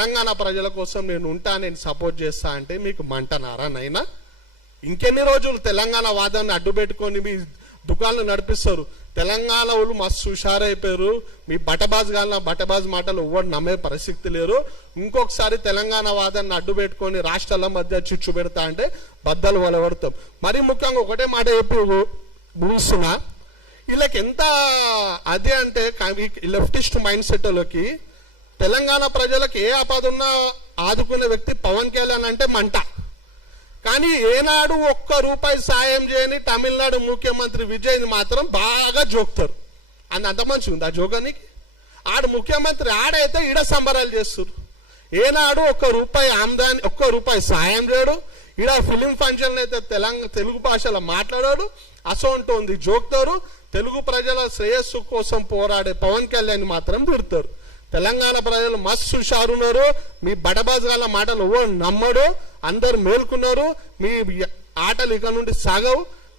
తెలంగాణ ప్రజల కోసం నేను ఉంటా, నేను సపోర్ట్ చేస్తా అంటే మీకు మంటనారా నైనా? ఇంకెన్ని రోజులు తెలంగాణ వాదాన్ని అడ్డుపెట్టుకొని మీ దుకాణాలు నడిపిస్తారు? తెలంగాణ వాళ్ళు మస్తు హుషారైపోయారు, మీ బటబాజ్ మాటలు ఎవ్వరు నమ్మే పరిస్థితి లేరు. ఇంకొకసారి తెలంగాణ వాదాన్ని అడ్డుపెట్టుకొని రాష్ట్రాల మధ్య చిచ్చు పెడతా అంటే బద్దలు వలవడతాం. మరీ ముఖ్యంగా ఒకటే మాట చెప్పి ముగిస్తున్నా, వీళ్ళకి ఎంత అదే అంటే లెఫ్టిస్ట్ మైండ్ సెట్లోకి తెలంగాణ ప్రజలకు ఏ ఆపద ఉన్నా ఆదుకునే వ్యక్తి పవన్ కళ్యాణ్ అంటే మంట. కానీ ఏనాడు ఒక్క రూపాయి సాయం చేయని తమిళనాడు ముఖ్యమంత్రి విజయ్ని మాత్రం బాగా జోక్తారు. అంత మంచిగా ఉంది ఆ జోగానికి. ఆడు ముఖ్యమంత్రి ఆడైతే ఈడ సంబరాలు చేస్తారు. ఏనాడు ఒక్క రూపాయి ఆమ్దాని, ఒక్క రూపాయి సాయం చేయడు. ఈడ ఫిలిం ఫంక్షన్లు అయితే తెలుగు భాషలో మాట్లాడాడు. అసోంటోంది జోక్తారు. తెలుగు ప్రజల శ్రేయస్సు కోసం పోరాడే పవన్ కళ్యాణ్ మాత్రం తిడతారు. తెలంగాణ ప్రజలు మస్తు హుషారున్నారు. మీ బడబాజాల మాటలు ఎవరు నమ్మడు. అందరు మేల్కున్నారు. మీ ఆటలు ఇక నుండి సాగవు.